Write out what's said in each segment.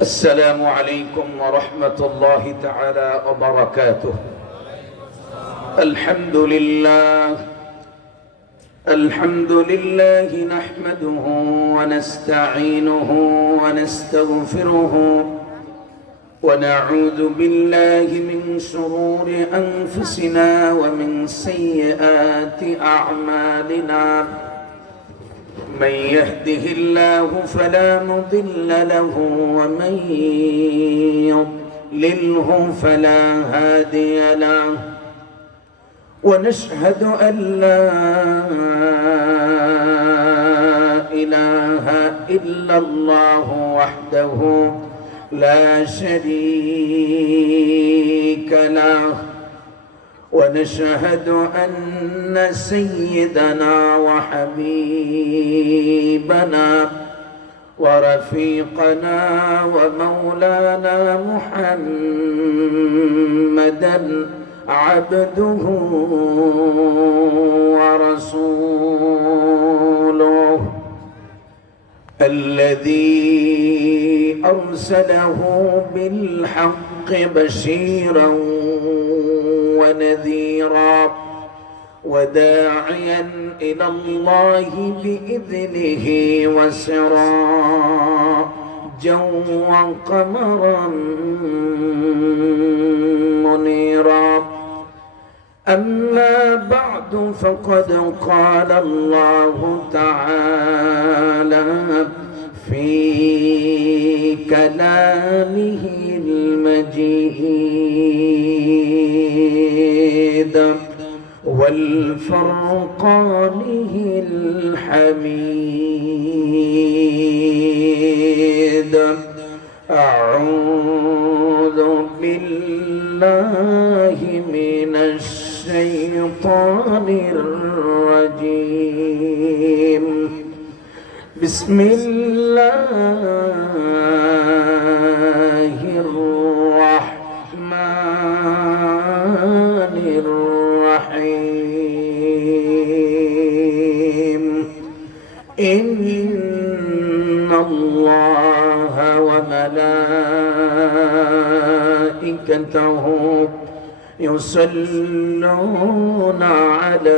السلام عليكم ورحمة الله تعالى وبركاته. الحمد لله نحمده ونستعينه ونستغفره ونعوذ بالله من شرور أنفسنا ومن سيئات أعمالنا. من يهده الله فلا مضل له ومن يضلله فلا هادي له. ونشهد أن لا إله إلا الله وحده لا شريك له. ونشهد أن سيدنا وحبيبنا ورفيقنا ومولانا محمدا عبده ورسوله الذي أرسله بالحق بشيرا ونذيرا وداعيا إلى الله بإذنه وسراجا وقمرا منيرا. أما بعد فقد قال الله تعالى في كلامه المجيد والفرقانه الحميد. أعوذ بالله من الشيطان الرجيم. بسم الله الرحمن الرحيم. إن الله وملائكته يصلون على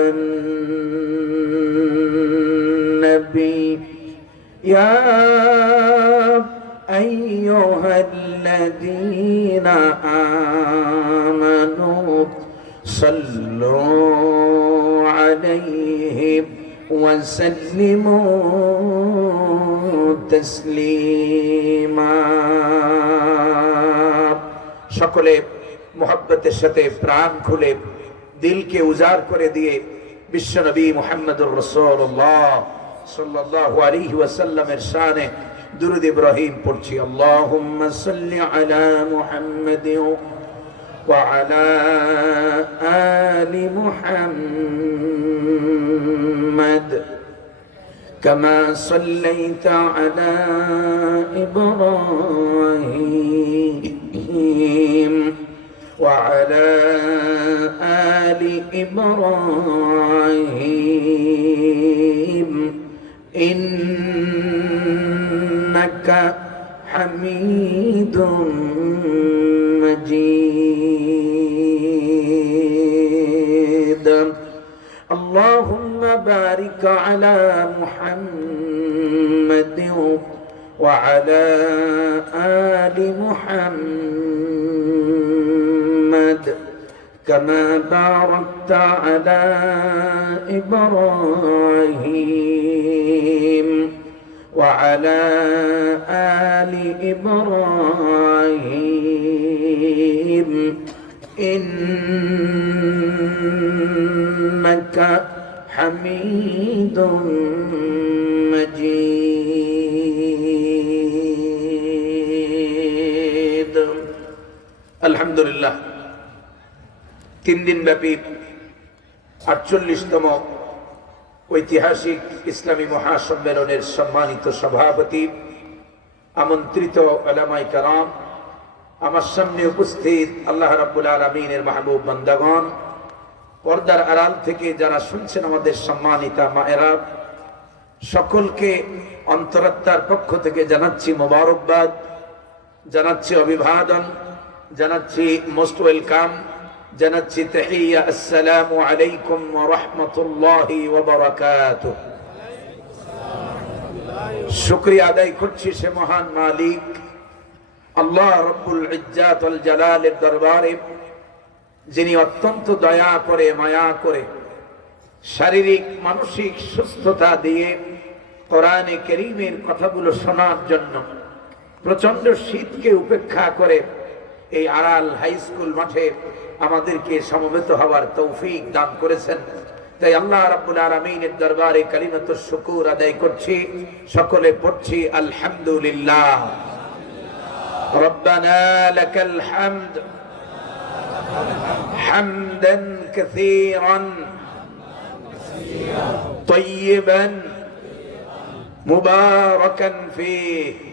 النبي يا أيها الذين آمنوا صلوا عليه وسلموا تسليما. সকলে মুহাব্বতের সাথে প্রাণ খুলে দিলকে উজাড় করে দিয়ে বিশ্বনবী মুহাম্মদুর রাসূলুল্লাহ সাল্লাল্লাহু আলাইহি ওয়াসাল্লামের শানে দুরূদ ইব্রাহিম পড়ছি। আল্লাহুম্মা সাল্লি আলা মুহাম্মাদিন ওয়া আলা আলি মুহাম্মাদ কামা সাল্লাইতা আলা ইব্রাহিম ওয়া আলা আলি ইব্রাহিম إنك حميد مجيد. اللهم بارك على محمد وعلى آل محمد كما باركت على إبراهيم وعلى آل إبراهيم إنك حميد مجيد. الحمد لله. 3 দিন ব্যাপী 48তম ঐতিহাসিক ইসলামী মহাসম্মেলনের সম্মানিত সভাপতি, আমন্ত্রিত উলামায়ে কেরাম, আমার সামনে উপস্থিত আল্লাহ রাব্বুল আলামিনের মাহবুব বান্দাগণ, পর্দার আড়াল থেকে যারা শুনছেন আমাদের সম্মানিতা মায়েরা, সকলকে অন্তরাত্মার পক্ষ থেকে জানাচ্ছি মোবারকবাদ। জানাচ্ছি অভিবাদন, জানাচ্ছি মোস্ট ওয়েলকাম, জানাচ্ছি তাহিয়া, আসসালামু আলাইকুম ওয়া রাহমাতুল্লাহি ওয়া বারাকাতুহু। শুকরিয়া আদায় করছি সে মহান মালিক আল্লাহ রব্বুল ইজ্জাত ওয়াল জালালের দরবারে, যিনি অত্যন্ত দয়া করে, মায়া করে শারীরিক মানসিক সুস্থতা দিয়ে কোরআনে কারীমের কথাগুলো শোনার জন্য প্রচন্ড শীতকে উপেক্ষা করে এই আড়াল হাই স্কুল মাঠে আমাদেরকে সমবেত হওয়ার তৌফিক দান করেছেন। তাই আল্লাহ রাব্বুল আলামিনের দরবারে কালিমাতুশ শুকর আদায় করছি, সকলে পড়ছি আলহামদুলিল্লাহ। রব্বানা লাকাল হামদ হামদান কাসীরান তাইয়িবান মুবারাকান ফীহি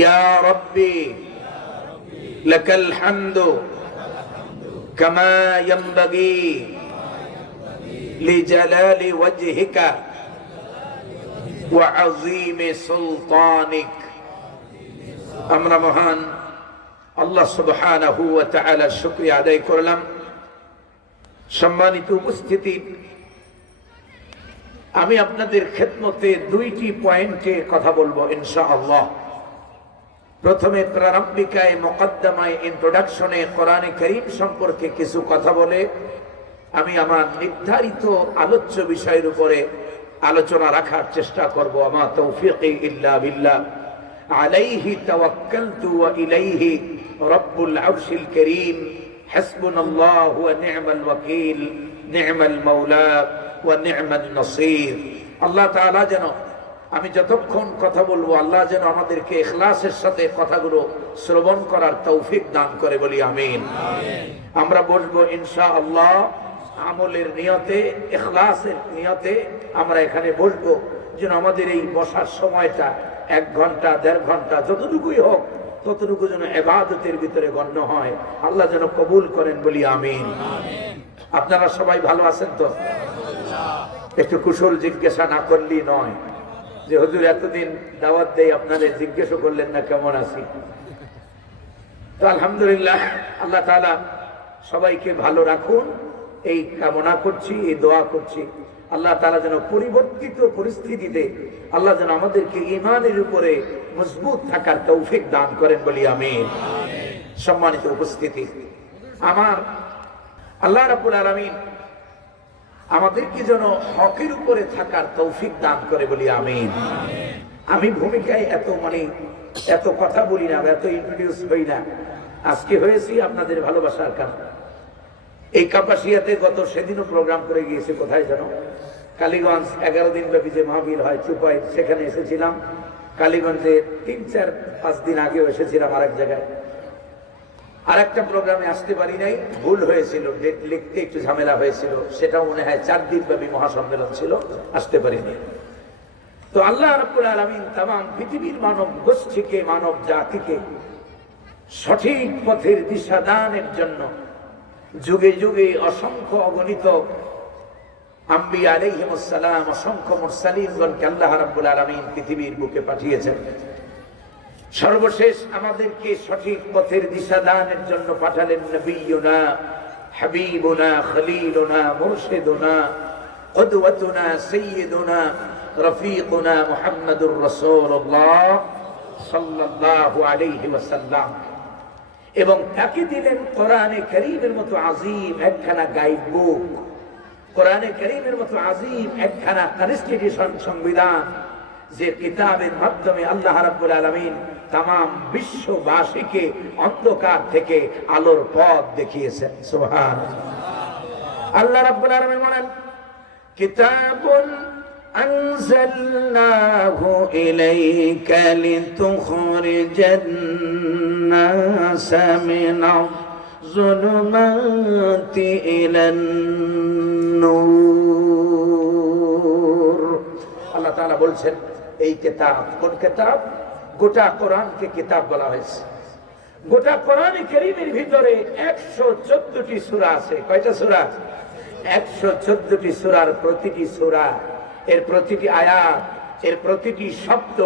ইয়া রাব্বি লাকাল হামদু কামা ইয়ানবাগি লিজালালি ওয়াজহিকা ওয়া আযীমি সুলতানিক। আমরা মহান আল্লাহ সুবহানাহু ওয়া তাআলার শুকরিয়া আদায় করলাম। সম্মানিত উপস্থিতি, আমি আপনাদের খেদমতে দুইটি পয়েন্টে কথা বলবো ইনশাআল্লাহ। প্রথমে প্রারম্ভিকায় মুকদ্দমায় ইন্ট্রোডাকশনে কোরআনে কারীম সম্পর্কে কিছু কথা বলে আমি আমার নির্ধারিত আলোচ্য বিষয়ের উপরে আলোচনা রাখার চেষ্টা করব। আমা তৌফিকি ইল্লা বিল্লাহ, আলাইহি তাওয়াক্কালতু ওয়া ইলাইহি রাব্বুল আরশিল কারীম, হাসবুনাল্লাহু ওয়া নি'মাল ওয়াকিল, নি'মাল মাওলা ওয়া নি'মান নাসীর। আল্লাহ তাআলা যেন আমি যতক্ষণ কথা বলবো আল্লাহ যেন আমাদেরকে ইখলাসের সাথে কথাগুলো শ্রবণ করার তৌফিক দান করে, বলি আমিন। আমরা বসবো ইনশাআল্লাহ আমলের নিয়তে, ইখলাসের নিয়তে আমরা এখানে বসবো, যেন আমাদের এই বসার সময়টা 1 ঘন্টা 1.5 ঘন্টা যতটুকুই হোক ততটুকু যেন ইবাদতের ভিতরে গণ্য হয়। আল্লাহ যেন কবুল করেন, বলি আমিন। আপনারা সবাই ভালো আছেন তো? একটু কুশল জিজ্ঞাসা না করলেই নয় যে হুজুর এতদিন দাওয়াত দেই আপনাদের জিজ্ঞাসা করলেন না কেমন আছি। তো আলহামদুলিল্লাহ, আল্লাহ তাআলা সবাইকে ভালো রাখুন এই কামনা করছি, এই দোয়া করছি। আল্লাহ তাআলা যেন পরিবর্তিত পরিস্থিতিতে আল্লাহ যেন আমাদেরকে ঈমানের উপরে মজবুত থাকার তৌফিক দান করেন, বলি আমিন। সম্মানিত উপস্থিতি, আমার আল্লাহ রাব্বুল আলামিন আমাদেরকে যেন হকের উপরে থাকার তৌফিক দান করে, বলি আমিন। আমি ভূমিকায় এত কথা বলি না, এত ইন্ট্রোডিউস হই না। আজকে হয়েছি আপনাদের ভালোবাসার কারণে। এই কাপাসিয়াতে গত সেদিনও প্রোগ্রাম করে গিয়েছে, কোথায় যেন কালীগঞ্জ 11 দিন ব্যাপী যে মাহফিল হয় চুপাই, সেখানে এসেছিলাম। কালীগঞ্জে 3-4-5 দিন আগেও এসেছিলাম আরেক জায়গায়। আরেকটা প্রোগ্রামে আসতে পারি নাই, ভুল হয়েছিল, ডেট লিখতে একটু ঝামেলা হয়েছিল। সেটাও মনে হয় 4 দিন ব্যাপী মহাসম্মেলন ছিল, আসতে পারিনি। তো আল্লাহ রাব্বুল আলামিন তামাম পৃথিবীর মানব গোষ্ঠীকে, মানব জাতিকে সঠিক পথের দিশা দানের জন্য যুগে যুগে অসংখ্য অগণিত আম্বিয়া আলাইহিমুস সালাম, অসংখ্য মুরসালিনগণকে আল্লাহ রাব্বুল আলামিন পৃথিবীর বুকে পাঠিয়েছেন। সর্বশেষ আমাদেরকে সঠিক পথের দিশা দানের জন্য পাঠালেন নবিয়ুনা, হাবিবুনা, খলিলুনা, মুরশিদুনা, কুদওয়াতুনা, সাইয়্যিদুনা, রফিকুনা মুহাম্মাদুর রাসূলুল্লাহ সাল্লাল্লাহু আলাইহি ওয়াসাল্লাম। এবং তাকে দিলেন কোরআনে কারীমের মতো আযীম একখানা গাইড বুক, কোরআনে কারীমের মতো আযীম একখানা কনস্টিটিউশন, সংবিধান, যে কিতাবের মাধ্যমে আল্লাহ রাব্বুল আলামিন তামাম বিশ্ববাসীকে অন্ধকার থেকে আলোর পথ দেখিয়েছেন। সুবহানাল্লাহ। আল্লাহ রাব্বুল আলামিন বলেন, কিতাবুন আনজালনাহু ইলাইকা লিতুখরিজান নাসা মিনাজ যুলুমাতি ইলান নূর। আল্লাহ তাআলা বলছেন এই কিতাব, কোন কিতাব? গোটা কোরআনকে কিতাব বলা হয়েছে। গোটা কোরআনে কারীমের ভিতরে 114টি সূরা আছে। কয়টা সূরা? 114টি সূরার প্রতিটি সূরা, এর প্রতিটি আয়াত এর প্রতিটি শব্দ,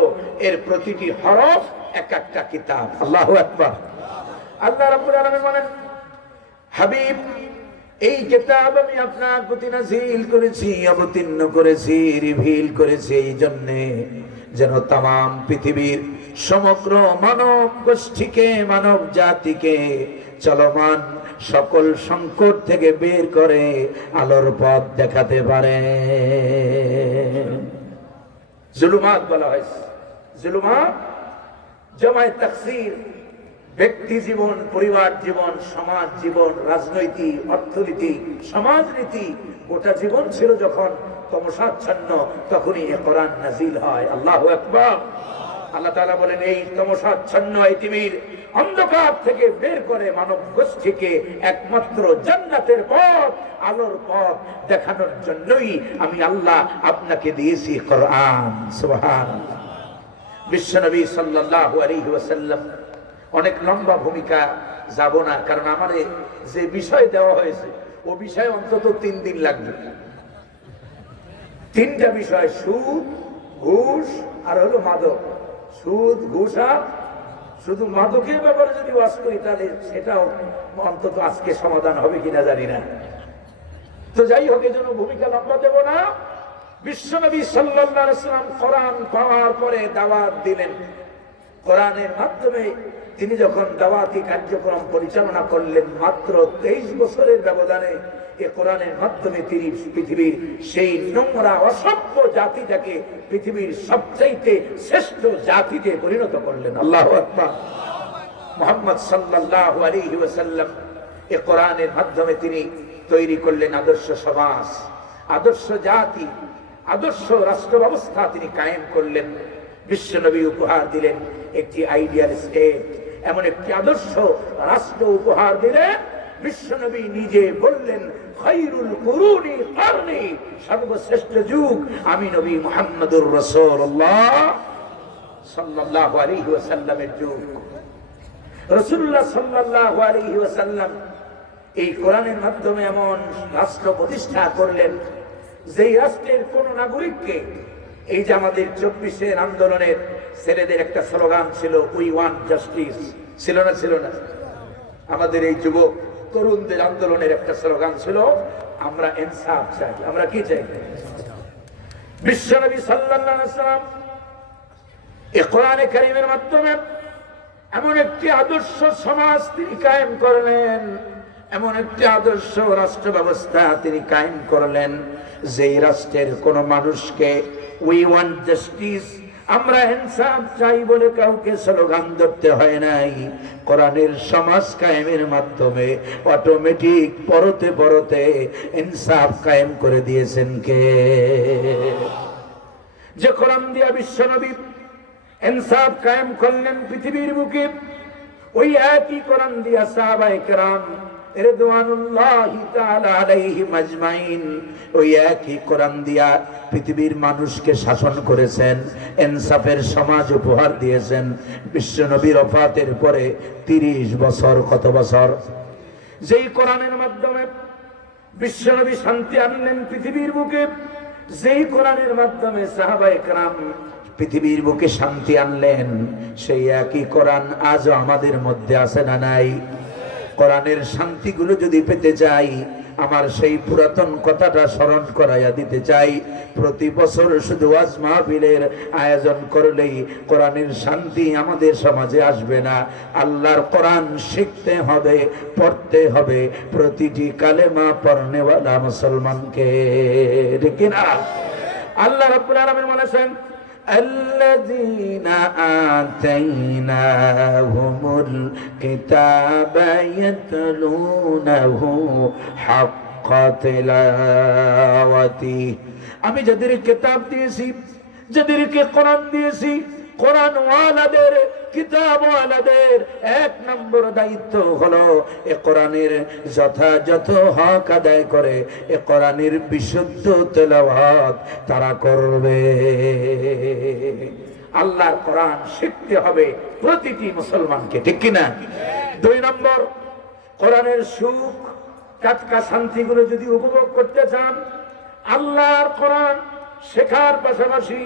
এর প্রতিটি হরফ এক একটা কিতাব। আল্লাহু আকবার। আল্লাহ রাব্বুল আলামিন বলেন, হাবিব, এই কিতাব আমি আপনার প্রতি নাযিল করেছি, অবতীর্ণ করেছি, রিভিল করেছি এই জন্যে যেন তাম পৃথিবীর সমগ্র মানব গোষ্ঠীকে, মানব জাতিকে চলমান সকল সংকট থেকে বের করে আলোর পথ দেখাতে পারে। জুলুমাত বলা হয়েছে, জুলুমাত জামায়ে তাকসীর, ব্যক্তি জীবন, পরিবার জীবন, সমাজ জীবন, রাজনৈতিক, অর্থনীতি, সমাজনীতি, গোটা জীবন ছিল যখন তমসাচ্ছন্ন, তখনই এ কোরআন নাযিল হয়। আল্লাহু আকবার। আল্লাহ তাআলা বলেন, এই তমসাচ্ছন্ন পৃথিবীর অন্ধকার থেকে বের করে মানব গোষ্ঠীকে একমাত্র জান্নাতের পথ, আলোর পথ দেখানোর জন্যই আমি আল্লাহ আপনাকে দিয়েছি কোরআন। সুবহানাল্লাহ। বিশ্বনবী সাল্লাল্লাহু আলাইহি ওয়াসাল্লাম, অনেক লম্বা ভূমিকা যাব না, কারণ আমারে যে বিষয় দেওয়া হয়েছে ও বিষয় অন্তত 3 দিন লাগবে। 3টা বিষয়, সুদ, ঘুষ আর হলো মাদক। সুদ, ঘুষ আর শুধু মাদকের ব্যাপারে যদি ওয়াজ করি তাহলে সেটাও অন্তত আজকে সমাধান হবে কিনা জানি না। তো যাই হোক, এজন্য ভূমিকা লম্বা দেব না। বিশ্বনবী সাল্লাল্লাহু আলাইহি ওয়াসাল্লাম কোরআন পাওয়ার পরে দাওয়াত দিলেন। কোরআনের মাধ্যমে তিনি যখন দাওয়াতি কার্যক্রম পরিচালনা করলেন, মাত্র 23 বছরের ব্যবধানে এ কোরআনের মাধ্যমে তিনি পৃথিবীর সেই নোংরা অসভ্য জাতিটাকে পৃথিবীর সবচাইতে শ্রেষ্ঠ জাতিতে পরিণত করলেন। আল্লাহু আকবার। মুহাম্মদ সাল্লাল্লাহু আলাইহি ওয়াসাল্লাম এ কোরআনের মাধ্যমে তিনি তৈরি করলেন আদর্শ সমাজ, আদর্শ জাতি, আদর্শ রাষ্ট্র ব্যবস্থা তিনি কায়েম করলেন। বিশ্বনবী উপহার দিলেন একটি আইডিয়াল স্টেট, এমন একটি আদর্শ রাষ্ট্র উপহার দিলেন। বিশ্বনবী নিজে বললেন, খায়রুল কুরুনি কারনি, সর্বশ্রেষ্ঠ যুগ আমি নবী মুহাম্মদুর রাসূলুল্লাহ সাল্লাল্লাহু আলাইহি ওয়াসাল্লামের যুগ। রাসূলুল্লাহ সাল্লাল্লাহু আলাইহি ওয়াসাল্লাম এই কোরআনের মাধ্যমে এমন রাষ্ট্র প্রতিষ্ঠা করলেন যেই রাষ্ট্রের কোন নাগরিককে, এই যে আমাদের 24-এর আন্দোলনের ছেলেদের একটা স্লোগান ছিল, উই ওয়ান্ট জাস্টিস, ছিল না? ছিল না? আমাদের এই যুবক তরুণদের আন্দোলনের একটা স্লোগান ছিল, আমরা ইনসাফ চাই। আমরা কি চাই? বিশ্বনবী সাল্লাল্লাহু আলাইহি ওয়াসাল্লাম এই কোরআনে কারীমের মাধ্যমে এমন একটি আদর্শ সমাজ তিনি কায়েম করলেন, এমন একটি আদর্শ রাষ্ট্র ব্যবস্থা তিনি কায়েম করলেন, যেই রাষ্ট্রের কোন মানুষকে উই ওয়ান্ট জাস্টিস, আমরা ইনসাফ চাই বলে কাউকে স্লোগান ধরতে হয় নাই। কোরআনের সমাজ কায়েমের মাধ্যমে অটোমেটিক পরতে পরতে ইনসাফ কায়েম করে দিয়েছেন কে? যে কোরআন দিয়া বিশ্বনবী ইনসাফ কায়েম করলেন পৃথিবীর বুকে, ওই একই কোরআন দিয়া সাহাবায়ে কেরাম রিদওয়ানুল্লাহি তাআলা আলাইহিম আজমাইন ওই একই কোরআন দিয়া পৃথিবীর মানুষকে শাসন করেছেন, ইনসাফের সমাজ উপহার দিয়েছেন। বিশ্বনবীর ওফাতের পরে 30 বছর, কত বছর? যেই কোরআনের মাধ্যমে বিশ্বনবী শান্তি আনলেন পৃথিবীর বুকে, যেই কোরআনের মাধ্যমে সাহাবায়ে কেরাম পৃথিবীর বুকে শান্তি আনলেন, সেই একই কোরআন আজও আমাদের মধ্যে আছে না নাই? কোরআনের শান্তিগুলো যদি পেতে চাই, আমার সেই পুরাতন কথাটা স্মরণ করাইয়া দিতে চাই। প্রতি বছর শুধু ওয়াজ মাহফিলের আয়োজন করলেই কোরআনের শান্তি আমাদের সমাজে আসবে না। আল্লাহর কোরআন শিখতে হবে, পড়তে হবে প্রতিটি কালেমা পড়নেওয়ালা মুসলমানকে, ঠিক না? আল্লাহ রাব্বুল আলামিন বলেছেন, الذين آتيناهم الكتاب يتلونه حق تلاوته, আমি যাদেরকে কিতাব দিয়েছি, যাদেরকে কোরআন দিয়েছি, কোরআন ওয়ালাদের, কিতাব ওয়ালাদের 1 নম্বর দায়িত্ব হলো এ কোরআনের যথাযথ হক আদায় করে এ কোরআনের বিশুদ্ধ তেলাওয়াত তারা করবে। আল্লাহর কোরআন শিখতে হবে প্রতিটি মুসলমানকে, ঠিক কিনা? 2 নম্বর, কোরআনের সুখ, টাটকা শান্তিগুলো যদি উপভোগ করতে চান, আল্লাহর কোরআন শেখার পাশাপাশি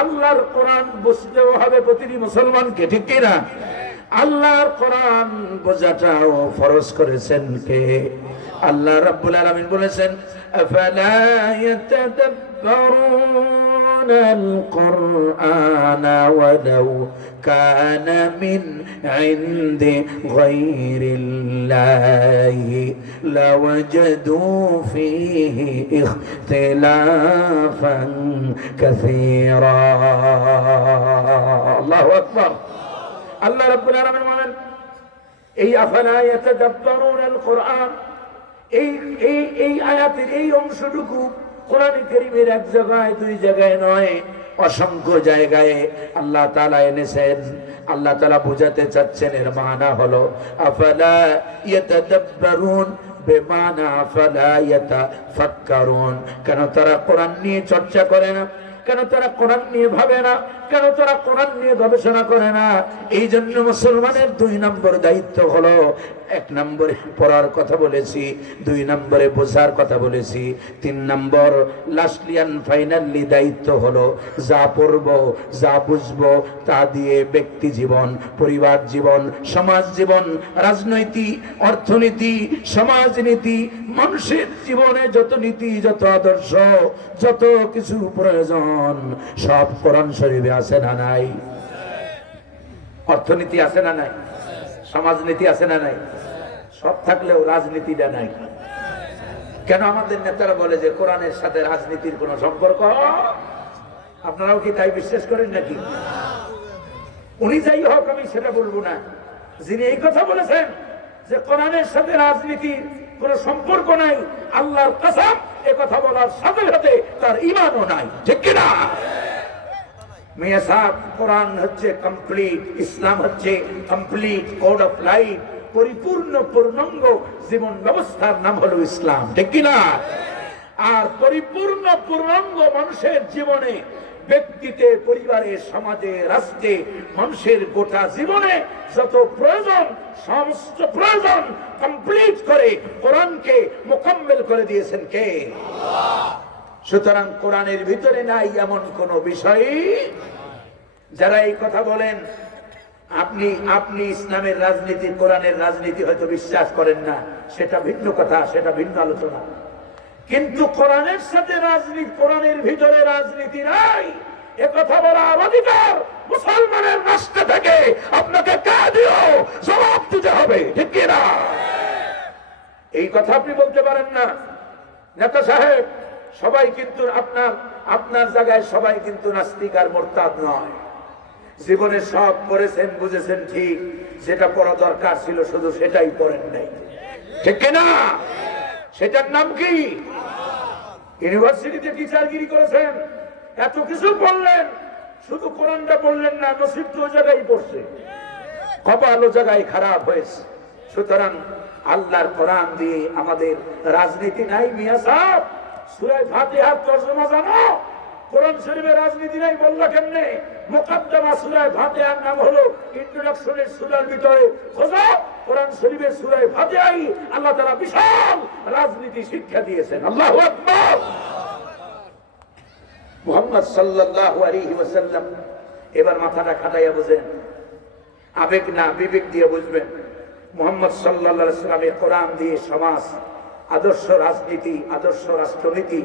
আল্লাহর কোরআন বুঝতেও হবে প্রতিটি মুসলমানকে, ঠিক কি না? আল্লাহর কোরআন বোঝাটাও ফরজ করেছেন কে? আল্লাহ রাব্বুল আলামিন বলেছেন, আফালা ইয়াতাদাব্বারুনাল কুরআনা ওয়ালাউ কানা মিন ইনদি গায়রিল্লাহি লাওয়াজাদু ফীহি ইখতিলাফান কাসীরা। আল্লাহু আকবার। আল্লাহ রাব্বুল আলামিন বলেন, এই আফালা ইয়াতাদাব্বারুনাল কুরআন, এই আয়াতের এই অংশটুকু কোরআন কারীমের এক জায়গায় দুই জায়গায় নয়, অসংখ্য জায়গায় আল্লাহ তাআলা এনেছেন। আল্লাহ তাআলা বোঝাতে চাচ্ছেন, এর মানা হলো আফালা ইয়াতাদাব্বারুন, বেমানা আফালা ইয়াতাফাক্কারুন। কেন তারা কোরআন নিয়ে চর্চা করে না? কেন তারা কোরআন নিয়ে ভাবে না? কেন তারা কোরআন নিয়ে গবেষণা করে না? এই জন্য মুসলমানের 2 নম্বর দায়িত্ব হলো, 1 নম্বরে পড়ার কথা বলেছি, 2 নম্বরে বোঝার কথা বলেছি, 3 নম্বর লাস্টলি এন্ড ফাইনালি দায়িত্ব হলো যা পড়বো যা বুঝবো তা দিয়ে ব্যক্তি জীবন, পরিবার জীবন, সমাজ জীবন, রাজনৈতিক, অর্থনীতি, সমাজনীতি, মানুষের জীবনে যত নীতি, যত আদর্শ, যত কিছু প্রয়োজন সব কোরআন শরীফে আছে না নাই? অর্থনীতি আছে না নাই? সমাজনীতি আছে না নাই? সব থাকলেও রাজনীতিটা নাই। কেন আমাদের নেতারা বলে যে কোরআনের সাথে রাজনীতির কোনো সম্পর্ক? আপনারাও কি তাই বিশ্বাস করেন নাকি? উনি যাই হোক, আমি সেটা বলবো না। যিনি এই কথা বলেছেন যে কোরআনের সাথে রাজনীতির কোনো সম্পর্ক নাই, আল্লাহর কসম, এই কথা বলার সাথে সাথে তার ঈমানও নাই, ঠিক কি না? মিয়া সাহেব, কোরআন হচ্ছে কমপ্লিট, ইসলাম হচ্ছে কমপ্লিট কোড অফ লাইফ, পরিপূর্ণ পূর্ণাঙ্গ জীবন ব্যবস্থার নাম হলো ইসলাম, ঠিক কি না? আর পরিপূর্ণ পূর্ণাঙ্গ মানুষের জীবনে, ব্যক্তিতে, পরিবারে, সমাজে, রাষ্ট্রে, মানুষের গোটা জীবনে যত প্রয়োজন, সমস্ত প্রয়োজন কমপ্লিট করে কোরআনকে মোকাম্মেল করে দিয়েছেন কে? আল্লাহ। সুতরাং কোরআনের ভিতরে নাই এমন কোন বিষয়। যারা এই কথা বলেন, আপনি ইসলামের রাজনীতি, কোরআনের রাজনীতি হয়তো বিশ্বাস করেন না, সেটা ভিন্ন কথা, সেটা ভিন্ন আলোচনা। কিন্তু কোরআনের সাথে রাজনীতি, কোরআনের ভিতরে রাজনীতি নাই, একথা বলার অধিকার মুসলমানের রাষ্ট্র থেকে আপনাকে কে দিও? জবাব দিতে হবে, ঠিক কি না? এই কথা আপনি বলতে পারেন না। নেতা সাহেব, সবাই কিন্তু আপনার জায়গায় সবাই কিন্তু নাস্তিক আর মোরতাদ নয়। জীবনে সব করেছেন, বুঝেছেন ঠিক, যেটা পড়া দরকার ছিল শুধু সেটাই পড়েন নাই, ঠিক কিনা? সেটার নাম কি? ইউনিভার্সিটিতে টিচারগিরি করেছেন, এত কিছু পড়লেন, শুধু কোরআনটা পড়লেন না, নসিব তো জায়গায় পড়ছে, কপাল ও জায়গায় খারাপ হয়েছে। সুতরাং আল্লাহর কোরআন দিয়ে আমাদের রাজনীতি নাই। মিয়া সাহেব, সূরা ফাতিহার তরজমা জানো? কোরআন শরীফের রাজনীতি নাই বললা কেমনে? মুকদ্দমা সূরা ফাতিহার নাম হলো ইন্ট্রোডাকশনের সূরার ভিতরে খোঁজো, কোরআন শরীফের সূরা ফাতিহাই আল্লাহ তাআলা বিশাল রাজনীতি শিক্ষা দিয়েছেন। আল্লাহু আকবার। মুহাম্মদ সাল্লাল্লাহু আলাইহি ওয়াসাল্লাম, এবার মাথাটা খাটাইয়া বুঝেন, আবেগ না বিবেক দিয়ে বুঝবেন। মুহাম্মদ সাল্লাল্লাহু আলাইহি ওয়াসাল্লামের কোরআন দিয়ে সমাজ, আদর্শ রাজনীতি, আদর্শ রাষ্ট্রনীতি,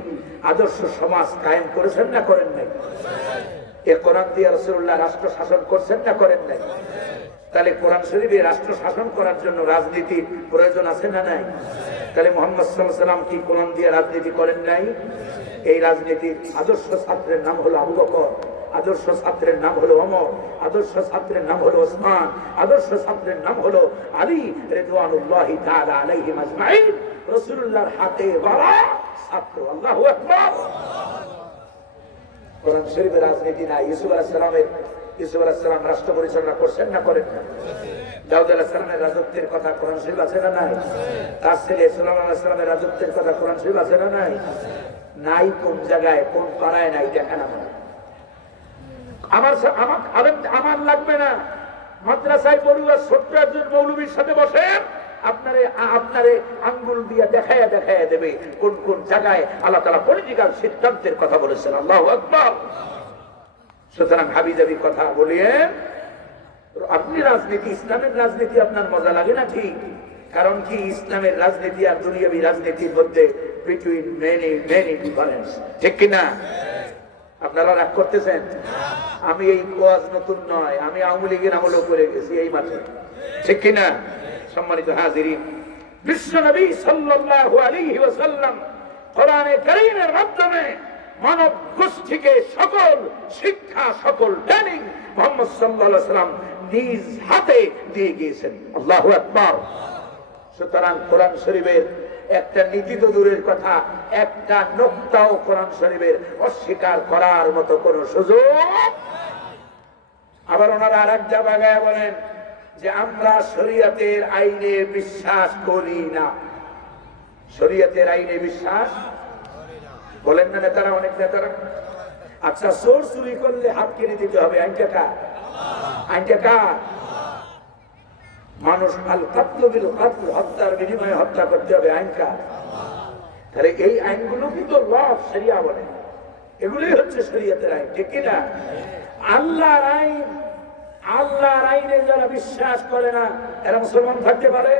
আদর্শ সমাজ কায়েম করেছেন না করেন নাই? এ কোরআন দিয়ে রাসূলুল্লাহ রাষ্ট্র শাসন করছেন না করেন নাই? তাহলে কোরআন শরীফে রাষ্ট্র শাসন করার জন্য রাজনীতির প্রয়োজন আছে না নাই? তাহলে মুহাম্মদ সাল্লাল্লাহু আলাইহি ওয়াসাল্লাম কি কোরআন দিয়ে রাজনীতি করেন নাই? এই রাজনীতির আদর্শ ছাত্রের নাম হলো আবু বকর, আদর্শ ছাত্রের নাম হলো ওমর, আদর্শ ছাত্রের নাম হলো ওসমান, আদর্শ ছাত্রের নাম হলো আলী রিদওয়ানুল্লাহি তাআলা আলাইহিম আজমাইন। রাসূলুল্লাহর হাতে গড়া ছাত্র। আল্লাহু আকবার। কোরআন শরীফের রাজনীতি নাই। ইউসুফ আলাইহিস সালাম রাষ্ট্র পরিচালনা করছেন না করেন না? দাউদ আলাইহিস সালামের রাজত্বের কথা কোরআন শরীফ আছে না নাই? তার ছেলে সুলাইমান আলাইহিস সালামের রাজত্বের কথা কোরআন শরীফ আছে না নাই? নাই। কোন জায়গায়, কোন পাড়ায় নাই দেখান। আমার লাগবে না। মাদ্রাসায় পড়ুয়া ছোট্ট একজন মৌলবীর সাথে বসেন, আপনারে আঙ্গুল দিয়ে দেখায়া দেবে কোন কোন জায়গায় আল্লাহ তাআলা পলিটিক্যাল সিদ্ধান্তের কথা বলেছেন। আল্লাহু আকবার। সুতরাং হাবিজাবি কথা বলিয়ে আপনি রাজনীতি, ইসলামের রাজনীতি আপনার মজা লাগে না, ঠিক। কারণ কি, ইসলামের রাজনীতি আর দুনিয়াবী রাজনীতির মধ্যে বিটুইন মেনি মেনি ডিফারেন্স, ঠিক কিনা? আপনারা রাগ করতেছেন? আমি এই ওয়াজ নতুন নয়, আমি আওয়ামী লীগের আমলও করে গেছি এই মাঠে, ঠিক কিনা? সম্মানিত হাজিরিন, বিশ্ব নবী সাল্লাল্লাহু আলাইহি ওয়াসাল্লাম কোরআনে কারীমের মাধ্যমে মানব গোষ্ঠীকে সকল শিক্ষা, সকল ট্রেনিং মুহাম্মদ সাল্লাল্লাহু আলাইহি ওয়াসাল্লাম নিজ হাতে দিয়ে গিয়েছেন। আল্লাহু আকবার। সুতরাং কোরআন শরীফের একটা নীতি তো দূরের কথা, একটা নোক্তাও কোরআন শরীফের অস্বীকার করার মতো কোন সুযোগ। আবার ওনারা আর এক জায়গায় বলেন যে আমরা শরীয়তের আইনে বিশ্বাস করি না। শরীয়তের আইনে বিশ্বাস বলেন না নেতারা, অনেক নেতারা। আচ্ছা, চোর চুরি করলে হাত কেটে দিতে হবে, আইনটা কার? আইনটা কার? মানুষ আল কাতলু বিল কাতল, হত্যার বিনিময়ে হত্যা করতে হবে, আইন কার? তাহলে এই আইনগুলো কিন্তু ল অফ শরিয়া বলে, এগুলোই হচ্ছে শরীয়তের আইন, ঠিক কিনা? আল্লাহর আইন, আল্লাহর আইনে যারা বিশ্বাস করে না এরা মুসলমান থাকতে পারে?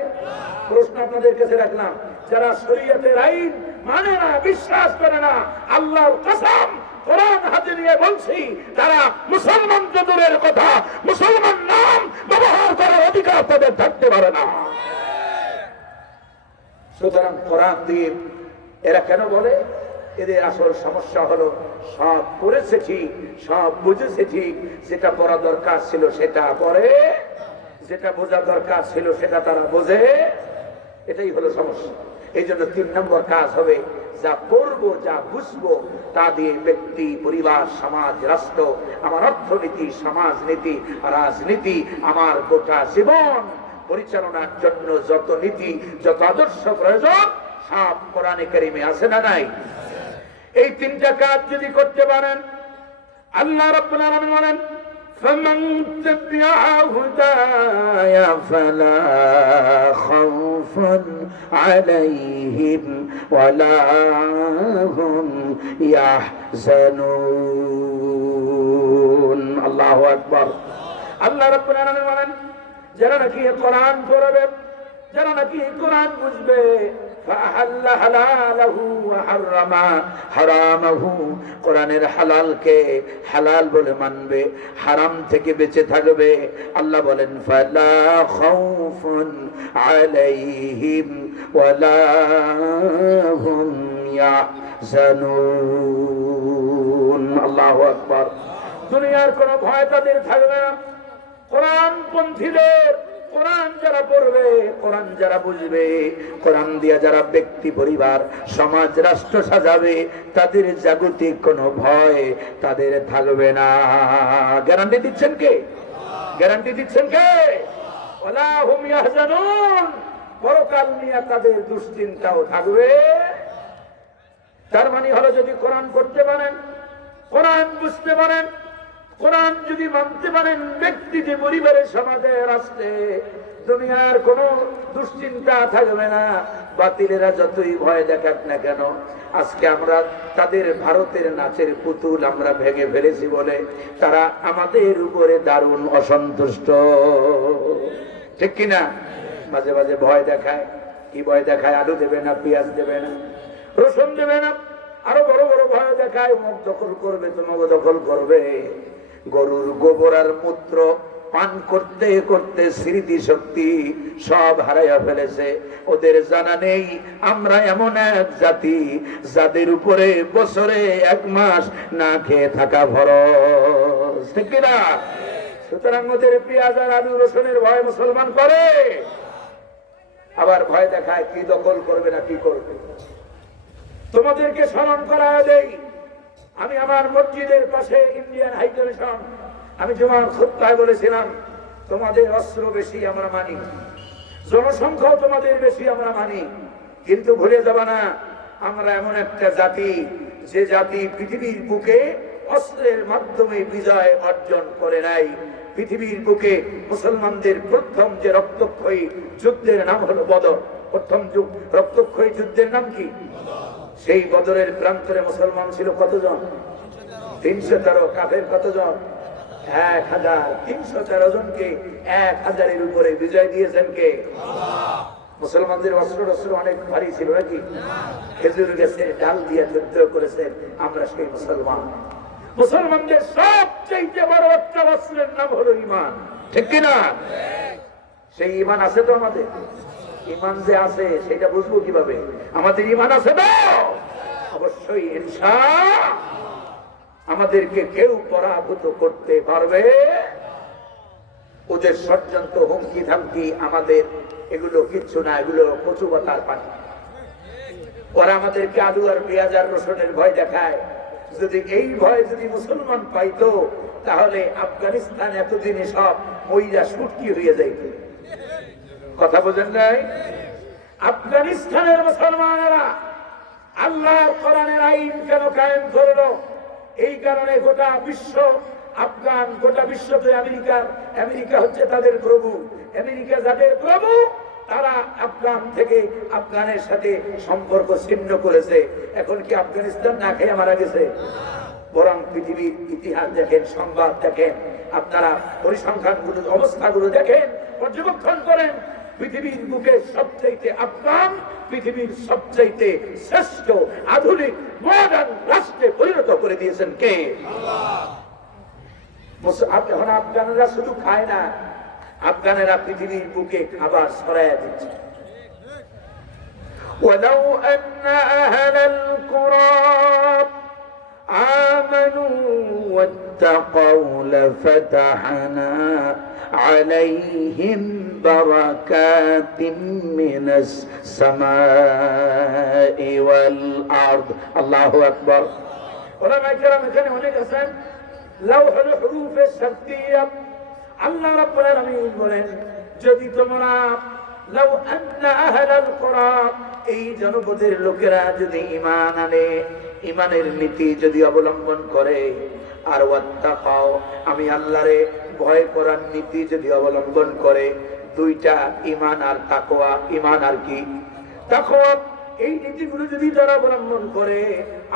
প্রশ্ন আপনাদের কাছে রাখলাম, যারা শরীয়তের আইন মানে না, বিশ্বাস করে না, আল্লাহর কসম কোরআন হাতে নিয়ে বলছি, তারা মুসলমান তো দূরের কথা, মুসলমান নাম ব্যবহার করার অধিকার তাদের থাকতে পারে না। সুতরাং কোরআন দিয়ে এরা কেন বলে? এদের আসল সমস্যা হলো সব পড়েছে ঠিক, সব বুঝেছে ঠিক, যেটা পড়া দরকার ছিল সেটা পড়ে, যেটা বোঝা দরকার ছিল সেটা তারা বোঝে, এটাই হলো সমস্যা। এই জন্য 3 নম্বর কাজ হবে, যা পড়বো, যা বুঝবো তা দিয়ে ব্যক্তি, পরিবার, সমাজ, রাষ্ট্র, আমার অর্থনীতি, সমাজনীতি, রাজনীতি, আমার গোটা জীবন পরিচালনার জন্য যত নীতি, যত আদর্শ প্রয়োজন সব কোরআনে কারিমে আছে না নাই? এই 3টা কাজ যদি করতে পারেন, আল্লাহ রাব্বুল আলামিন বলেন, فمن تبع هداي فلا خوف عليهم ولا هم يحزنون। আল্লাহু আকবার। আল্লাহ রাব্বুল আলামিন বলেন, যারা নাকি কোরআন পড়বে, যারা নাকি কোরআন বুঝবে, فأحل حلاله وحرم حرامه, কোরআনের হালালকে হালাল বলে মানবে, হারাম থেকে বেঁচে থাকবে। আল্লাহ বলেন, ফালা খাউফুন আলাইহিম ওয়ালা হুম ইয়াহজানুন। আল্লাহু আকবার। দুনিয়ার কোনো ভয় তাদের থাকবে না। কোরআনপন্থীদের, কোরআন যারা পড়বে, কোরআন যারা বুঝবে, কোরআন দিয়া যারা ব্যক্তি, পরিবার, সমাজ, রাষ্ট্র সাজাবে, তাদের জাগতিক কোনো ভয় তাদের থাকবে না। গ্যারান্টি দিচ্ছেন কে? গ্যারান্টি দিচ্ছেন কে? ওয়ালা হুম ইয়াহজানুন। পরকাল নিয়ে তাদের দুশ্চিন্তাও থাকবে। তার মানে হলো, যদি কোরআন পড়তে পারেন, কোরআন বুঝতে পারেন, কোরআন যদি মানতে পারেন, ব্যক্তিতে, পরিবারে, সমাজে, রাষ্ট্রে দুনিয়ার কোনো দুশ্চিন্তা থাকবে না। বাতিলেরা যতই ভয় দেখাক না কেন, আজকে আমরা তাদের ভারতের নাচের পুতুল আমরা ভেঙে ফেলেছি বলে তারা আমাদের উপরে দারুণ অসন্তুষ্ট, ঠিক কিনা? মাঝে মাঝে ভয় দেখায়। কি ভয় দেখায়? আলু দেবে না, পেঁয়াজ দেবে না, রসুন দেবে না, আরো বড় বড় ভয় দেখায়, অমুক দখল করবে, তোমাকে দখল করবে। গরুর গোবর আর মূত্র পান করতে করতে স্মৃতি শক্তি সব হারাইয়া ফেলেছে। ওদের জানা নেই আমরা এমন এক জাতি যাদের উপরে বছরে 1 মাস না খেয়ে থাকা ফরজ, ঠিক কিনা? সুতরাং ওদের পেঁয়াজ আর আলু রসুনের ভয় মুসলমান করে, আবার ভয় দেখায় কি দখল করবে না কি করবে। তোমাদেরকে স্মরণ করা দেই, আমি আমার মসজিদের পাশে ইন্ডিয়ান হাই কমিশন, আমি জুমার খুতবায় বলেছিলাম, তোমাদের অস্ত্র বেশি আমরা মানি, জনসংখ্যাও তোমাদের বেশি আমরা মানি, কিন্তু ভুলে যাবা না আমরা এমন একটা জাতি যে জাতি পৃথিবীর বুকে অস্ত্রের মাধ্যমে বিজয় অর্জন করে নাই। পৃথিবীর বুকে মুসলমানদের প্রথম যে রক্তক্ষয়ী যুদ্ধের নাম হলো বদর। প্রথম রক্তক্ষয়ী যুদ্ধের নাম কি? সেই বদরের প্রান্তরে মুসলমান ছিল কতজন? 313 কাফের কতজন? 1000। 313 জনকে 1000-এর উপরে বিজয় দিয়েছেন কে? মুসলমানদের অস্ত্র অনেক ভারী ছিল নাকি? খেজুর গেছে, ডাল দিয়ে যুদ্ধ করেছেন। আমরা সেই মুসলমান। মুসলমানদের সবচেয়ে বড় অস্ত্রের নাম হলো ঈমান, ঠিক কিনা? সেই ঈমান আছে তো আমাদের? ঈমান যে আছে সেটা বুঝবো কিভাবে? আমাদের ঈমান আছে তো? অবশ্যই ইনশাআল্লাহ আমাদেরকে কেউ পরাভূত করতে পারবে? ওদের ষড়যন্ত্র, হুমকি ধামকি আমাদের এগুলো কিচ্ছু না, এগুলো কচু পাতার পানি। ওরা আমাদেরকে আলু আর পেঁয়াজ আর রসুনের ভয় দেখায়। যদি এই ভয় যদি মুসলমান পাইতো তাহলে আফগানিস্তান এতদিনে সব মহিলা সুটকি হয়ে যাইত। কথা বোঝেন নাই? আফগানিস্তানের মুসলমানেরা আল্লাহর কোরআনের আইন কেন কায়েম করলো? এই কারণে গোটা বিশ্ব আফগান, গোটা বিশ্বতে আমেরিকা হচ্ছে তাদের প্রভু। আমেরিকা যাদের প্রভু, তারা আফগান থেকে আফগানের সাথে সম্পর্ক ছিন্ন করেছে। এখন কি আফগানিস্তান না খেয়ে মারা গেছে? বরং পৃথিবীর ইতিহাস দেখেন, সংবাদ দেখেন, আপনারা পরিসংখ্যানগুলো, অবস্থাগুলো দেখেন, পর্যবেক্ষণ করেন। পৃথিবীর বুকে সবচাইতে আফগান পৃথিবীর সবচাইতে শ্রেষ্ঠ আধুনিক মডার্ন রাষ্ট্রে পরিণত করে দিয়েছেন কে? এখন আফগানরা শুধু খায় না, আফগানেরা পৃথিবীর বুকে খাবার ছড়াইয়া দিচ্ছে। ولو أن أهل القرى آمنوا واتقوا لفتحنا عليهم بركات من السماء والأرض الله أكبر علماء الكرام এখানে অনেক আছেন লাউহুল হুরুফের শারতিয়া আল্লাহ রাব্বুল আলামিন বলেন যদি তোমরা লাউ আন্না আহলাল কুরা এই জনপদের লোকেরা যদি ঈমান আনে, ঈমানের নীতি যদি অবলম্বন করে, আর ওয়াত্তাকাও আমি আল্লাহরে ভয় করার নীতি যদি অবলম্বন করে, দুইটা ঈমান আর তাকওয়া। ঈমান আর কি? তাকওয়া। এই নীতিগুলো যদি তারা অবলম্বন করে,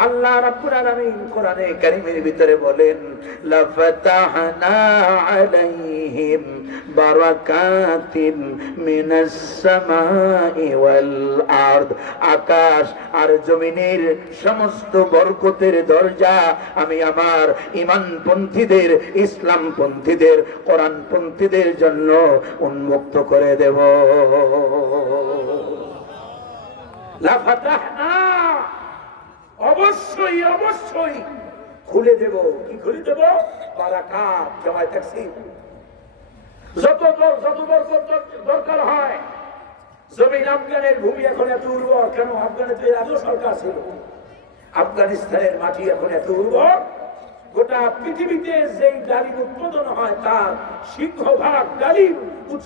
আল্লাহ রাব্বুল আলামিন কোরআনে কারীমের ভিতরে বলেন লাফাতাহনা আলাইহিম বারাকাতিন মিনাস সামাই ওয়াল আরদ। আকাশ আর জমিনের সমস্ত বরকতের দরজা আমি আমার ঈমানপন্থীদের, ইসলামপন্থীদের, কোরআনপন্থীদের জন্য উন্মুক্ত করে দেব। অবশ্যই অবশ্যই খুলে দেব। কি খুলে দেব? বারাকাত। জামায়ে তাকসীর। যত বরকত দরকার হয়। জমিন, আফগানের ভূমি এখন এত উর্বর কেন? আফগানে তো এত সরকার ছিল। আফগানিস্তানের মাটি এখন এত উর্বর, গোটা পৃথিবীতে যেই ডালিম উৎপাদন হয় তার সিংহভাগ ডালিম,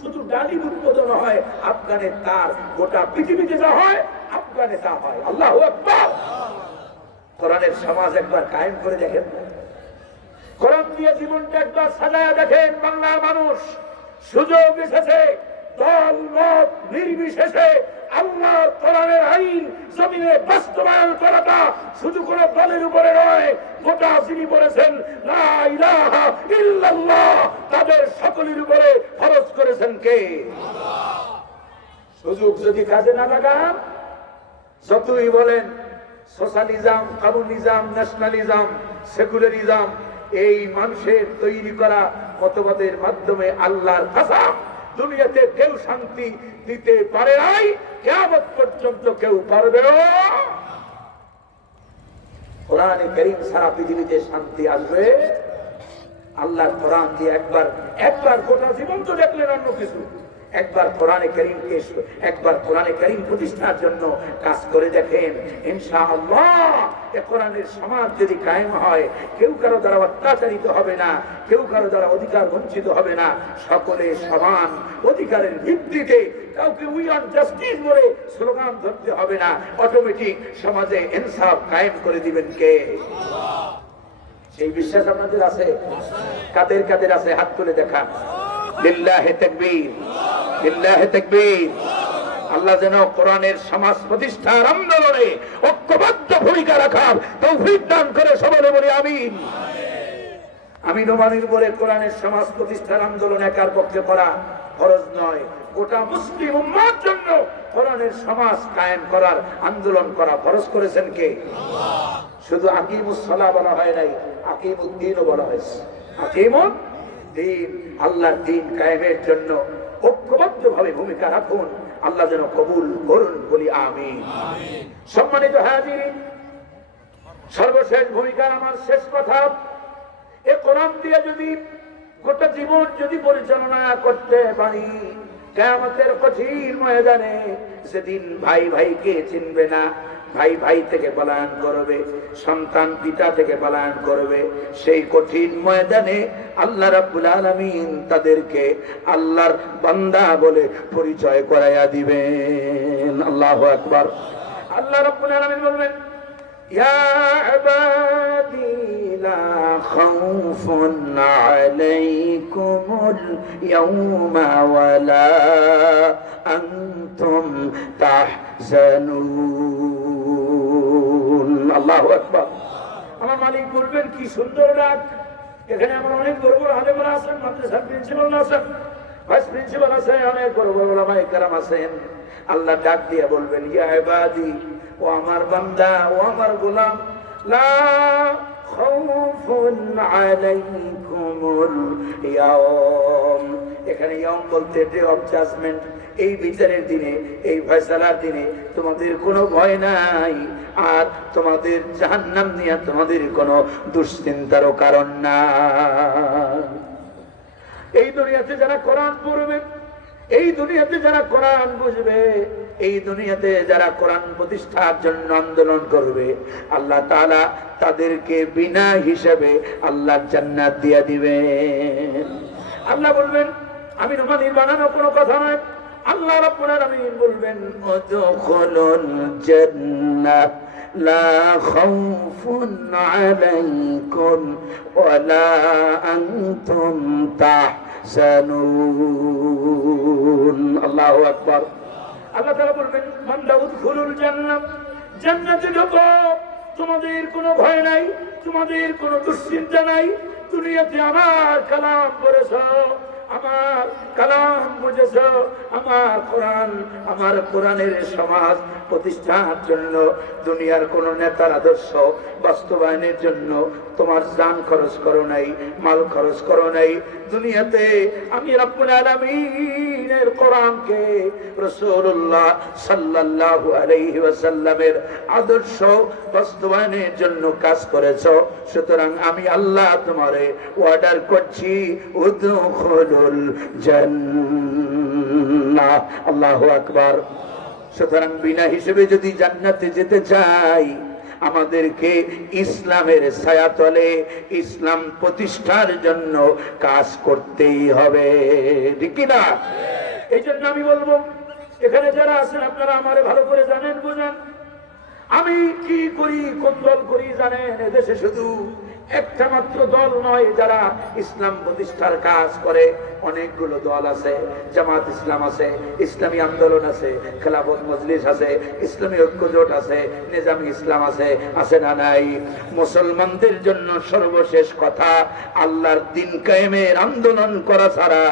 শুধু ডালিম উৎপাদন হয় আফগানের, তার গোটা পৃথিবীতে যা হয় আফগানে তা হয়। আল্লাহু আকবার। কোরআনের সমাজ একবার কায়েম করে দেখেন, কোরআন দিয়ে জীবনটা একবার সাজায়া দেখেন। বাংলার মানুষ সুযোগ এসেছে, দল মত নির্বিশেষে আল্লাহ কোরআনের আইন জমিনে বাস্তবায়ন করাটা শুধু কোন দলের উপরে নয়, গোটা যিনি বলেছেন লা ইলাহা ইল্লাল্লাহ তাদের সকলের উপরে ফরজ করেছেন কে? আল্লাহ। সুযোগ যদি কাজে না লাগান, যতই বলেন সোশ্যালিজম, কমিউনিজম, ন্যাশনালিজম, সেকুলারিজম, এই মানুষের তৈরি করা মতবাদের মাধ্যমে আল্লাহর কসম দুনিয়াতে কেউ শান্তি দিতে পারে নাই, কিয়ামত পর্যন্ত কেউ পারবে না। কোরআনে কারীম সারা পৃথিবীতে শান্তি আসবে আল্লাহর কোরআন দিয়ে। একবার গোটা জীবন তো দেখলেন অন্য কিছু, একবার কোরআনে কারীমকে, একবার কোরআনে কারীম প্রতিষ্ঠার জন্য কাজ করে দেখেন। ইনশাআল্লাহ এই কোরআনের সমাজ যদি কায়েম হয়, কেউ কারো দ্বারা অত্যাচারিত হবে না, কেউ কারো দ্বারা অধিকার বঞ্চিত হবে না, সকলে সমান অধিকারের ভিত্তিতে, কাউকে উই ওয়ান্ট জাস্টিস বলে স্লোগান ধরতে হবে না, অটোমেটিক সমাজে ইনসাফ কায়েম করে দিবেন কে? আল্লাহ। সেই বিশ্বাস আপনাদের আছে? কাদের কাদের আছে হাত তুলে দেখান। লিল্লাহি তাকবীর, লিল্লাহি তাকবীর। আল্লাহ যেন কোরআনের সমাজ প্রতিষ্ঠার আন্দোলনে ঐক্যবদ্ধ ভূমিকা রাখার তৌফিক দান করে, সবাই বলি আমিন। আমি নোমানির বলে কোরআনের সমাজ প্রতিষ্ঠার আন্দোলন একার পক্ষে করা ফরজ নয়, গোটা মুসলিম উম্মার জন্য কোরআনের সমাজ কায়েম করার আন্দোলন করা ফরজ করেছেন কে? শুধু আকিমুস সালাহ বলা হয় নাই, আকিমুদ্দিনও বলা হয়েছে। আকিমুদ্দিন, আল্লাহর দ্বীন কায়েমের জন্য ঐক্যবদ্ধভাবে ভূমিকা রাখুন, আল্লাহ যেন কবুল করুন, বলি আমিন। সম্মানিত হাজিরিন, সর্বশেষ ভূমিকা, আমার শেষ কথা, এ কোরআন দিয়ে যদি গোটা জীবন যদি পরিচালনা করতে পারি, কিয়ামতের কঠিন ময়দানে সেদিন ভাই ভাইকে চিনবে না, ভাই ভাই থেকে পলায়ন করবে, সন্তান পিতা থেকে পলায়ন করবে। সেই কঠিন ময়দানে আল্লাহ রাব্বুল আলামিন তাদেরকে আল্লাহর বান্দা বলে পরিচয় করাইয়া দিবেন। আল্লাহু আকবার। আল্লাহ রাব্বুল আলামিন বলবেন, ইয়া ইবাদি লা খাউফুন আলাইকুমুল ইয়াওমা ওয়ালা আনতুম তাহজানুন। আল্লাহু আকবার। আমার মালিক বলবেন, কি সুন্দর ডাক। এখানে আমার অনেক বড় বড় আলেমরা আছেন, মাদ্রাসার প্রিন্সিপাল আছেন, ভাইস প্রিন্সিপাল আছে, অনেক বড় বড় ওলামায়ে কেরাম আছেন। আল্লাহ ডাক দিয়ে বলবেন, ইয়া ইবাদি, ও আমার বান্দা, ও আমার গোলাম, লা খাউফুন আলাইকুমুল ইয়াওম। এখানে ইয়াওম বলতে ডে অফ জাজমেন্ট, এই বিচারের দিনে, এই ফয়সালার দিনে তোমাদের কোনো ভয় নাই, আর তোমাদের জাহান্নাম নিয়ে তোমাদের কোনো দুশ্চিন্তারও কারণ নাই। এই দুনিয়াতে যারা কোরআন পড়বে, এই দুনিয়াতে যারা কোরআন বুঝবে, এই দুনিয়াতে যারা কোরআন প্রতিষ্ঠার জন্য আন্দোলন করবে, আল্লাহ তাআলা তাদেরকে বিনা হিসাবে আল্লাহ জান্নাত দিয়ে দিবেন। আল্লাহ বলবেন, আমি নোমানির বানানো কোনো কথা নয়। আল্লাহ রাব্বুল আলামিন বলবেন, উদখুলুল জান্নাহ লা খাউফুন আলাইকুম ওয়ালা আনতুম তাহজানুন। আল্লাহু আকবার। আল্লাহ তাআলা বলবেন, বান্দা উদখুলুল জান্নাহ, জান্নাতে ঢোকো, তোমাদের কোনো ভয় নাই, তোমাদের কোনো দুশ্চিন্তা নাই। দুনিয়াতে আমার কালাম পড়েছো, আমার কালাম বুঝেছো, আমার কোরআনের সমাজ প্রতিষ্ঠার জন্য, দুনিয়ার কোন নেতার আদর্শ বাস্তবায়নের জন্য তোমার জান খরচ করো নাই, মাল খরচ করো নাই। দুনিয়াতে আমি রব্বুল আলামিনের কোরআনকে, রাসূলুল্লাহ সাল্লাল্লাহু আলাইহি ওয়াসাল্লামের আদর্শ বাস্তবায়নের জন্য কাজ করেছো। সুতরাং আমি আল্লাহ তোমারে অর্ডার করছি, উদখুলুল জান্নাহ। আল্লাহু আকবার। সুতরাং বিনা হিসেবে যদি জান্নাতে যেতে চাই, আমাদেরকে ইসলামের ছায়াতলে ইসলাম প্রতিষ্ঠার জন্য কাজ করতেই হবে, ঠিক কি না? এই জন্য আমি বলবো, এখানে যারা আছেন আপনারা আমারে ভালো করে জানেন, বুঝেন আমি কি করি, কোন দল করি জানেন। এদেশে শুধু একটা মাত্র দল নয় যারা ইসলাম প্রতিষ্ঠার কাজ করে, অনেকগুলো দল আছে। জামাত ইসলাম আছে, ইসলামী আন্দোলন আছে, খেলাফত মজলিস আছে, ইসলামী ঐক্যজোট আছে, নিজামী ইসলাম আছে, আছে না নাই? মুসলমানদের জন্য সর্বশেষ কথা, আল্লাহর দ্বীন কায়েমের আন্দোলন করা ছাড়া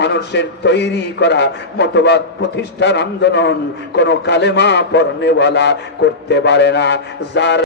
মানুষের তৈরি করা মতবাদ প্রতিষ্ঠার আন্দোলন কোন কালেমা পড়নেওয়ালা করতে পারে না। যার